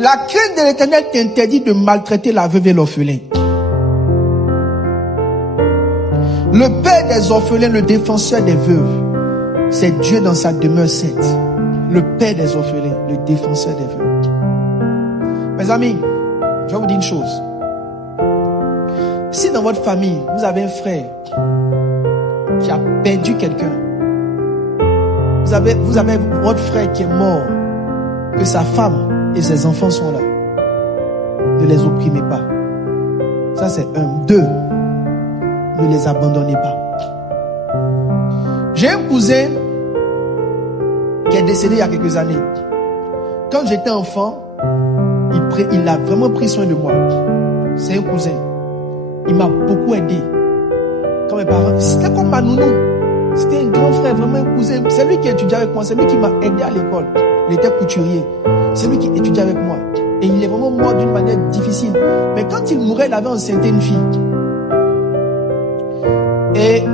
La crainte de l'Éternel t'interdit de maltraiter la veuve et l'orphelin. Le père des orphelins, le défenseur des veuves, c'est Dieu dans sa demeure sainte. Le père des orphelins, le défenseur des veuves. Mes amis, je vais vous dire une chose. Si dans votre famille, vous avez un frère qui a perdu quelqu'un, vous avez votre frère qui est mort, que sa femme et ses enfants sont là, ne les opprimez pas. Ça c'est un. Deux, ne les abandonnez pas. J'ai un cousin qui est décédé il y a quelques années. Quand j'étais enfant, il a vraiment pris soin de moi. C'est un cousin. Il m'a beaucoup aidé. Quand mes parents, c'était comme ma nounou. C'était un grand frère, vraiment un cousin. C'est lui qui étudiait avec moi. C'est lui qui m'a aidé à l'école. Il était couturier. C'est lui qui étudiait avec moi. Et il est vraiment mort d'une manière difficile. Mais quand il mourait, il avait enceinté une fille. Et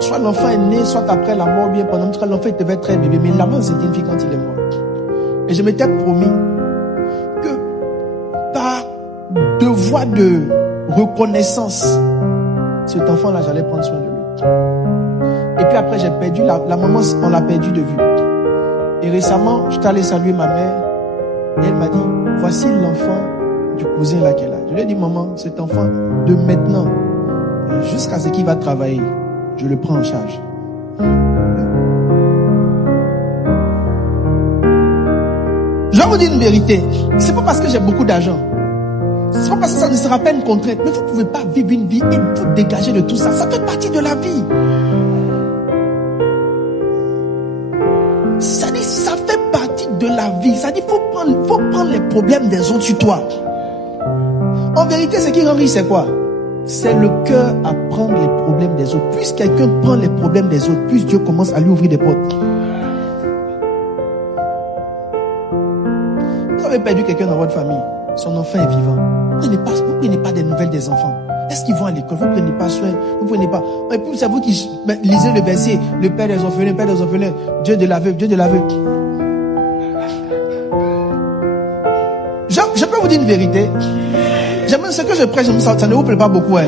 soit l'enfant est né, soit après la mort, bien pendant que l'enfant devait être très bébé. Mais il avait enceinté une fille quand il est mort. Et je m'étais promis que par devoir de reconnaissance, cet enfant-là, j'allais prendre soin de lui. Et puis après, j'ai perdu la maman, on l'a perdu de vue. Et récemment, j'étais allé saluer ma mère. Et elle m'a dit, voici l'enfant du cousin là qu'elle a. Je lui ai dit, maman, cet enfant, de maintenant, jusqu'à ce qu'il va travailler, je le prends en charge. Je vais vous dire une vérité. C'est pas parce que j'ai beaucoup d'argent. C'est pas parce que ça ne sera pas une contrainte. Mais vous ne pouvez pas vivre une vie et vous dégager de tout ça. Ça fait partie de la vie. Ça dit, ça fait partie de la vie. Ça dit, faut prendre les problèmes des autres sur toi. En vérité, ce qui rend riche, c'est quoi? C'est le cœur à prendre les problèmes des autres. Plus quelqu'un prend les problèmes des autres, plus Dieu commence à lui ouvrir des portes. Vous avez perdu quelqu'un dans votre famille. Son enfant est vivant. Vous prenez pas des nouvelles des enfants. Est-ce qu'ils vont à l'école? Vous ne prenez pas soin. Vous prenez pas. Et puis c'est vous qui lisez le verset. Le père des orphelins, Dieu de la veuve, Dieu de la veuve. Je peux vous dire une vérité. Ce que je prêche, ça ne vous plaît pas beaucoup. Hein.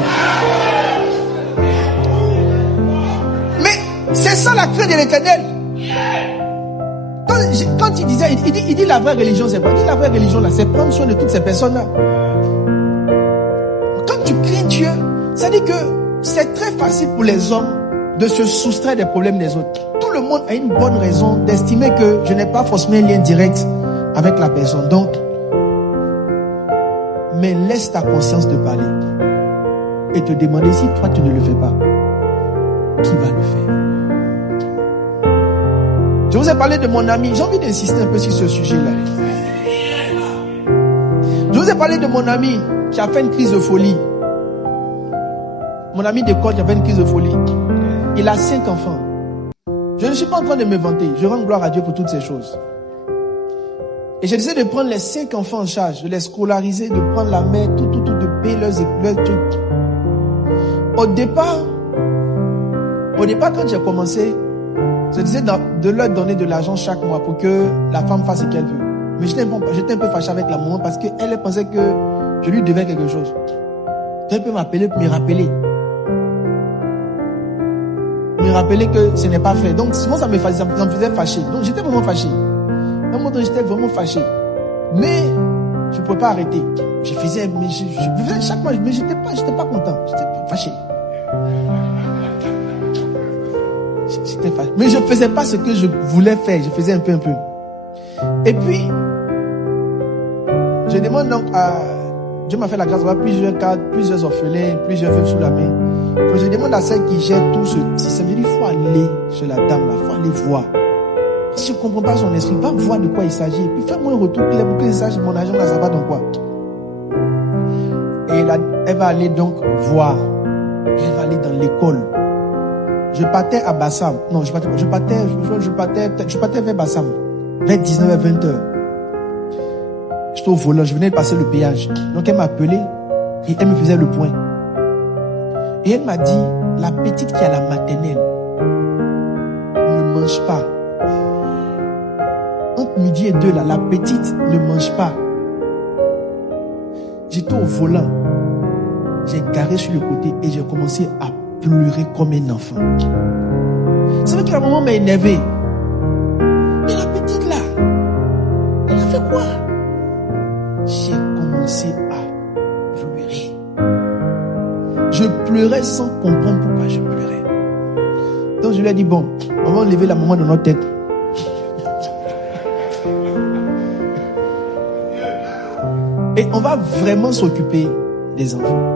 Mais c'est ça la crainte de l'Éternel. Quand il disait, il dit la vraie religion, c'est quoi? Il dit la vraie religion, là, c'est prendre soin de toutes ces personnes-là. Quand tu crains Dieu, ça dit que c'est très facile pour les hommes de se soustraire des problèmes des autres. Tout le monde a une bonne raison d'estimer que je n'ai pas forcément un lien direct avec la personne. Donc, mais laisse ta conscience te parler et te demander si toi tu ne le fais pas, qui va le faire? Je vous ai parlé de mon ami. J'ai envie d'insister un peu sur ce sujet-là. Je vous ai parlé de mon ami qui a fait une crise de folie. Mon ami d'école qui a fait une crise de folie. Il a 5 enfants. Je ne suis pas en train de me vanter. Je rends gloire à Dieu pour toutes ces choses. Et j'ai décidé de prendre les 5 enfants en charge, de les scolariser, de prendre la main, tout, de payer leurs trucs. Au départ, quand j'ai commencé, je disais de leur donner de l'argent chaque mois pour que la femme fasse ce qu'elle veut. Mais j'étais un peu fâché avec la maman parce qu'elle pensait que je lui devais quelque chose. Elle peut m'appeler pour me rappeler que ce n'est pas fait. Donc souvent ça me faisait fâcher. Donc j'étais vraiment fâché. À un moment donné, j'étais vraiment fâché. Mais je ne pouvais pas arrêter. Je faisais chaque mois, mais j'étais pas content. J'étais fâché. J'étais fâché. Mais je ne faisais pas ce que je voulais faire. Je faisais un peu. Et puis, je demande donc à... Dieu m'a fait la grâce d'avoir plusieurs cadres, plusieurs orphelins, plusieurs veuves sous la main. Donc je demande à celle qui gère tout ce système. Je dis, il faut aller chez la dame là, il faut aller voir. Si je ne comprends pas son esprit, va voir de quoi il s'agit. Puis fais-moi un retour clair pour qu'il sache mon argent là, ça va dans quoi. Et elle va aller donc voir. Elle va aller dans l'école. Je partais à Bassam. Non, je partais vers Bassam. Vers 19h, 20h. J'étais au volant, je venais de passer le péage. Donc elle m'a appelé et elle me faisait le point. Et elle m'a dit, la petite qui est à la maternelle ne mange pas. entre midi et 2, là, la petite ne mange pas. J'étais au volant. J'ai garé sur le côté et j'ai commencé à pleurer comme un enfant. C'est vrai que la maman m'a énervé. Mais la petite là, elle a fait quoi? J'ai commencé à pleurer. Je pleurais sans comprendre pourquoi je pleurais. Donc je lui ai dit, bon, on va enlever la maman de notre tête. Et on va vraiment s'occuper des enfants.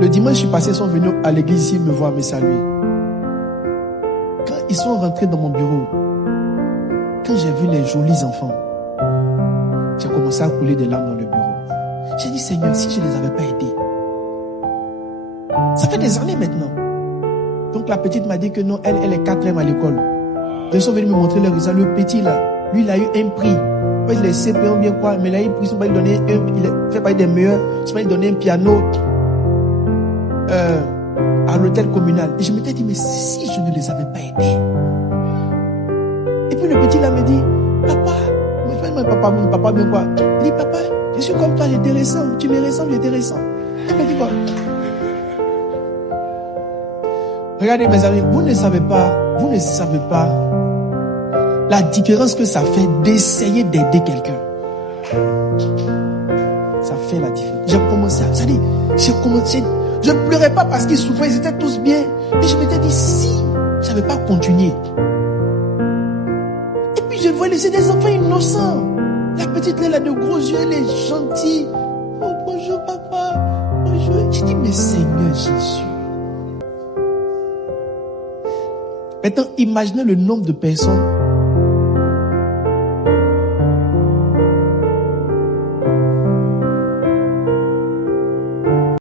Le dimanche, je suis passé, ils sont venus à l'église ici me voir, me saluer. Quand ils sont rentrés dans mon bureau, quand j'ai vu les jolis enfants, j'ai commencé à couler des larmes dans le bureau. J'ai dit, Seigneur, si je ne les avais pas aidés, ça fait des années maintenant. Donc la petite m'a dit que non, elle est 4e à l'école. Ils sont venus me montrer les résultats. Le petit là, lui, il a eu un prix. Il est CP ou bien quoi, mais là, il fait partie des meilleurs. Il donnait un piano à l'hôtel communal. Et je m'étais dit, mais si je ne les avais pas aidés. Et puis le petit là me dit, papa, mon papa, bien quoi. Il dit, papa, je suis comme toi, j'étais récent. Tu me ressembles, j'étais récent. Il me dit quoi? Regardez mes amis, vous ne savez pas la différence que ça fait d'essayer d'aider quelqu'un. Ça fait la différence. Je ne pleurais pas parce qu'ils souffraient, ils étaient tous bien. Mais je m'étais dit, si je n'avais pas continué. Et puis je voyais, c'est des enfants innocents. La petite, elle a de gros yeux, elle est gentille. Oh, bonjour papa, bonjour. J'ai dit, mais Seigneur Jésus. Maintenant, imaginez le nombre de personnes